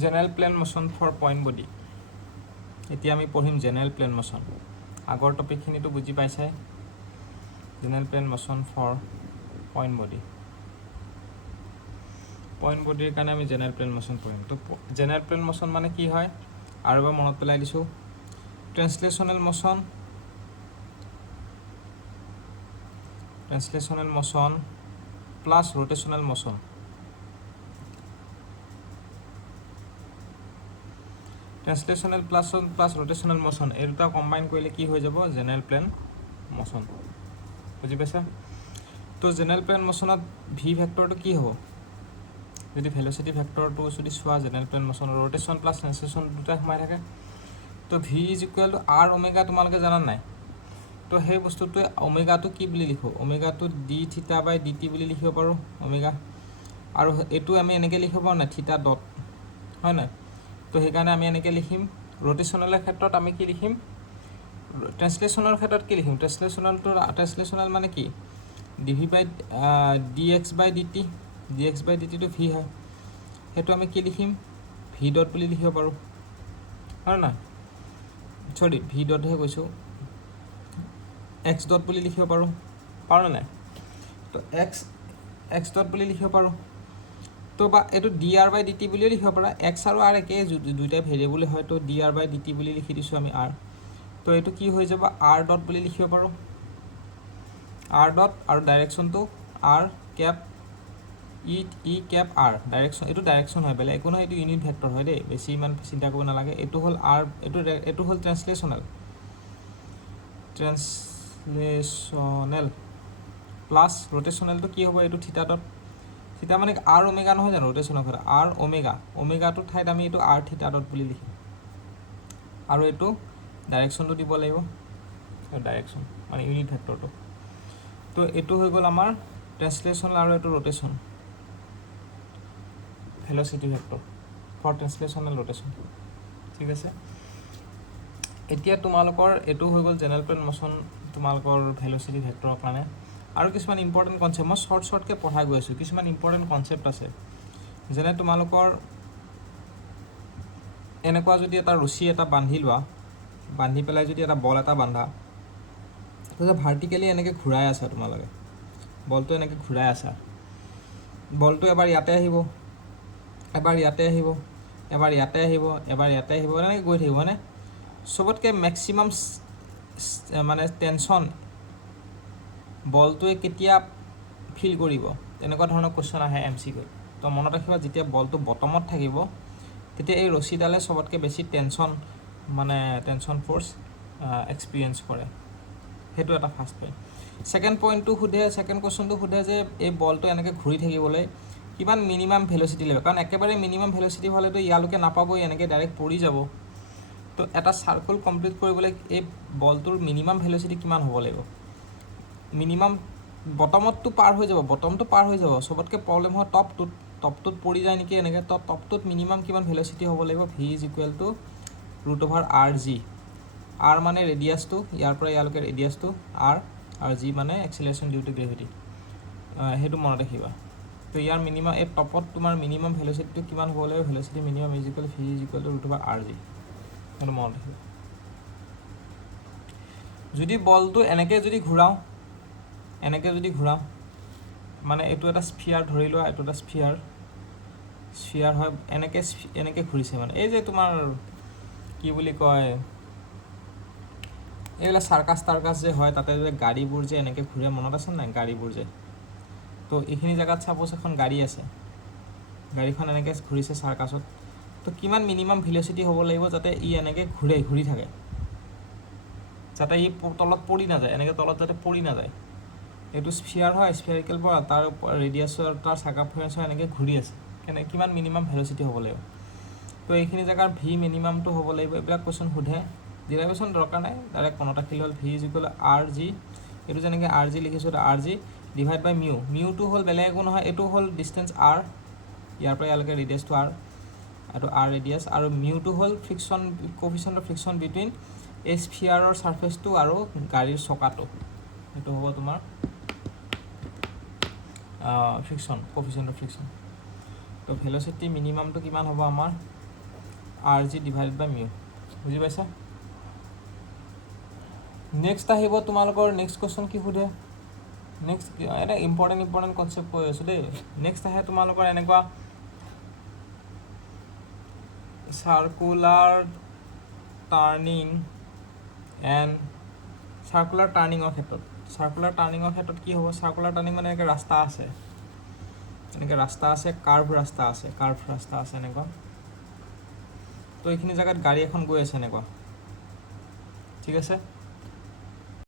General plane motion for point body. এতিয়া আমি পঢ়িম জেনেৰেল প্লেন মোশ্যন। আগৰ টপিকখিনিতো বুজি পাইছাই। General plane motion for point body. Point বডিৰ কাৰণে আমি জেনেৰেল প্লেন মোশ্যন পঢ়িম। তো জেনেৰেল প্লেন মোশ্যন মানে কি হয় আৰু এবাৰ মনত পেলাই দিছোঁ। Translational motion plus rotational motion. Translational plus rotational motion এই দুটা কম্বাইন কৰিলে কি হৈ যাব জেনেৰেল প্লেন মোশ্যন। বুজি পাইছা? তো জেনেৰেল প্লেন মোশ্যনত ভি ভেক্টৰটো কি হ'ব? যদি ভেল'চিটি ভেক্টৰটো যদি চোৱা জেনেৰেল প্লেন মোশ্যনৰ ৰোটেশ্যন প্লাছ ট্ৰেন্সলেশ্যন দুটাই সোমাই থাকে। তো V is equal to R omega তোমালোকে জানা নাই? তো সেই বস্তুটোৱে ওমেগাটো কি বুলি লিখোঁ? ওমেগাটো ডি থিটা বাই ডি টি বুলি লিখিব পাৰোঁ ওমেগা। আৰু এইটো আমি এনেকৈ লিখিব পাৰোঁ নাই থিটা ডট, হয় নাই? তো সেইকাৰণে আমি এনেকৈ লিখিম। ৰোটেশ্যনেলৰ ক্ষেত্ৰত আমি কি লিখিম? ট্ৰেন্সলেশ্যনৰ ক্ষেত্ৰত কি লিখিম? ট্ৰেন্সলেশ্যনেল মানে কি? ডি ভি বাই ডি এক্স বাই ডি টি। ডি এক্স বাই ডি টিটো ভি হয়, সেইটো আমি কি লিখিম? ভি ডট বুলি লিখিব পাৰোঁ, হয় নাই? চৰি ভি ডটহে কৈছোঁ, এক্স ডট বুলি লিখিব পাৰোঁ নাই? তো এক্স ডট বুলি লিখিব পাৰোঁ। তো বা এইটো ডি আৰ বাই ডি টি বুলিও লিখিব পাৰা। এক্স আৰু আৰ একেই, দুইটাই ভেৰিয়েবল হয়। তো ডি আৰ বাই ডি টি বুলি লিখি দিছোঁ আমি আৰ। তো এইটো কি হৈ যাব? আৰ ডট বুলি লিখিব পাৰোঁ। আৰ ডট আৰু ডাইৰেকশ্যনটো আৰ কেপ ই কেপ আৰ। ডাইৰেকশ্যন এইটো ডাইৰেকশ্যন হয়, বেলেগ একো নহয়। এইটো ইউনিট ভেক্টৰ হয় দেই, বেছি ইমান চিন্তা কৰিব নালাগে। এইটো হ'ল আৰ, এইটো হ'ল ট্ৰেন্সলেশ্যনেল প্লাছ ৰোটেশ্যনেলটো কি হ'ব? এইটো থিটা ডট। থিটা মানে আৰ ওমেগা নহয় জানো? ৰোটেশ্যনৰ কথা আৰ ওমেগা। ওমেগাটোৰ ঠাইত আমি এইটো আৰ থিটা ডট বুলি লিখিম। আৰু এইটো ডাইৰেকশ্যনটো দিব লাগিব, ডাইৰেকশ্যন মানে ইউনিট ভেক্টৰটো। তো এইটো হৈ গ'ল আমাৰ ট্ৰেন্সলেশ্যন আৰু এইটো rotation, velocity vector for translational rotation. ঠিক আছে, এতিয়া তোমালোকৰ এইটো হৈ গ'ল জেনেৰেল প্লেন মোশ্যন তোমালোকৰ ভেল'চিটি ভেক্টৰৰ কাৰণে। আৰু কিছুমান ইম্পৰ্টেণ্ট কনচেপ্ট মই শ্বৰ্টকৈ পঢ়াই গৈ আছোঁ। কিছুমান ইম্পৰ্টেণ্ট কনচেপ্ট আছে, যেনে তোমালোকৰ এনেকুৱা যদি এটা ৰছী এটা বান্ধি লোৱা, বান্ধি পেলাই যদি এটা বল এটা বান্ধা, তাৰপিছত ভাৰ্টিকেলি এনেকৈ ঘূৰাই আছা তোমালোকে, বলটো এনেকৈ ঘূৰাই আছা। বলটো এবাৰ ইয়াতে আহিব, এবাৰ ইয়াতে আহিব, এবাৰ ইয়াতে আহিব, এবাৰ ইয়াতে আহিব, এনেকৈ গৈ থাকিব হয়নে? চবতকৈ মেক্সিমাম মানে টেনশ্যন বলটোৱে কেতিয়া ফিল কৰিব, তেনেকুৱা ধৰণৰ কুৱেশ্যন আহে MCQ। তো মনত ৰাখিবা, যেতিয়া বলটো বটমত থাকিব তেতিয়া এই ৰছীডালে চবতকৈ বেছি টেনশ্যন ফ'ৰ্চ এক্সপিৰিয়েঞ্চ কৰে। সেইটো এটা ফাৰ্ষ্ট পইণ্ট। ছেকেণ্ড কুৱেশ্যনটো সোধে যে এই বলটো এনেকৈ ঘূৰি থাকিবলৈ কিমান মিনিমাম ভেল'চিটি লাগিব, কাৰণ একেবাৰে মিনিমাম ভেল'চিটি হ'লেতো ইয়ালৈকে নাপাবই, এনেকৈ ডাইৰেক্ট পৰি যাব। তো এটা চাৰ্কল কমপ্লিট কৰিবলৈ এই বলটোৰ মিনিমাম ভেল'চিটি কিমান হ'ব লাগিব? মিনিমাম বটমটো পাৰ হৈ যাব, চবতকৈ প্ৰব্লেম হয় টপটোত পৰি যায় নেকি এনেকৈ। তো টপটোত মিনিমাম কিমান ভেল'চিটি হ'ব লাগিব? V is equal two √R g। R মানে ৰেডিয়াছটো, ইয়াৰ পৰা ইয়ালৈকে ৰেডিয়াছটো আৰ, আৰু জি মানে এক্সিলাৰেশ্যন ডিউ টু গ্ৰেভিটি। সেইটো মনত ৰাখিবা। তো ইয়াৰ মিনিমাম, এই টপত তোমাৰ মিনিমাম ভেল'চিটিটো কিমান হ'ব লাগিব? Velocity minimum V is equal two √R g। সেইটো মনত ৰাখিবা। যদি বলটো এনেকৈ যদি ঘূৰাওঁ, মানে এইটো এটা স্ফিয়াৰ ধৰি লোৱা, এইটো এটা স্ফিয়াৰ হয়, এনেকৈ ঘূৰিছে মানে। এই যে তোমাৰ কি বুলি কয়, এইবিলাক চাৰ্কাছ যে হয়, তাতে যে গাড়ীবোৰ যে এনেকৈ ঘূৰে, মনত আছে নাই গাড়ীবোৰ যে? তো এইখিনি জেগাত চাপ'জ এখন গাড়ী আছে, গাড়ীখন এনেকৈ ঘূৰিছে চাৰ্কাছত। তো কিমান মিনিমাম ভেল'চিটি হ'ব লাগিব যাতে ই এনেকৈ ঘূৰি থাকে, যাতে ই তলত পৰি নাযায়, এনেকৈ তলত যাতে পৰি নাযায়। এইটো স্ফিয়াৰ হয়, স্ফিয়াৰিকেল বল, তাৰ ৰেডিয়াছৰ তাৰ চাৰ্কামফাৰেঞ্চৰ এনেকৈ ঘূৰি আছে, কিমান মিনিমাম ভেল'চিটি হ'ব লাগিব? তো এইখিনি জেগাৰ ভি মিনিমামটো হ'ব লাগিব। এইবিলাক কুৱেশ্যন সোধে, ডিৰাইভেশ্যন দৰকাৰ নাই, ডাইৰেক্ট মনত ৰাখিলে হ'ল। V is equal R G, এইটো যেনেকৈ আৰ জি লিখিছোঁ, আৰ জি ডিভাইড বাই মিউটো হ'ল বেলেগ একো নহয়, এইটো হ'ল ডিষ্টেঞ্চ আৰ, ইয়াৰ পৰা ইয়ালৈকে ৰেডিয়াছটো আৰ, এইটো আৰ ৰেডিয়াছ, আৰু মিউটো হ'ল কোএফিচিয়েণ্ট অফ ফ্ৰিকশ্যন বিটুইন এই স্ফিয়াৰৰ ছাৰ্ফেচটো আৰু গাড়ীৰ চকাটো। সেইটো হ'ব তোমাৰ কোএফিচিয়েণ্ট অফ ফ্ৰিকশ্যন। তো ভেল'চিটি মিনিমামটো কিমান হ'ব আমাৰ? RG ডিভাইডেড বাই মিউ বুজি পাইছা নেক্সট আহিব তোমালোকৰ নেক্সট কুৱেশ্যন কি সোধে নেক্সট এটা ইম্পৰ্টেণ্ট কনচেপ্ট কৈ আছোঁ দেই নেক্সট আহে তোমালোকৰ এনেকুৱা চাৰ্কুলাৰ টাৰ্ণিং এণ্ড চাৰ্কুলাৰ টাৰ্ণিঙৰ ক্ষেত্ৰত কি হ'ব চাৰ্কুলাৰ টাৰ্ণিং মানে এনেকৈ ৰাস্তা আছে কাৰ্ভ ৰাস্তা আছে এনেকুৱা তো এইখিনি জেগাত গাড়ী এখন গৈ আছে এনেকুৱা ঠিক আছে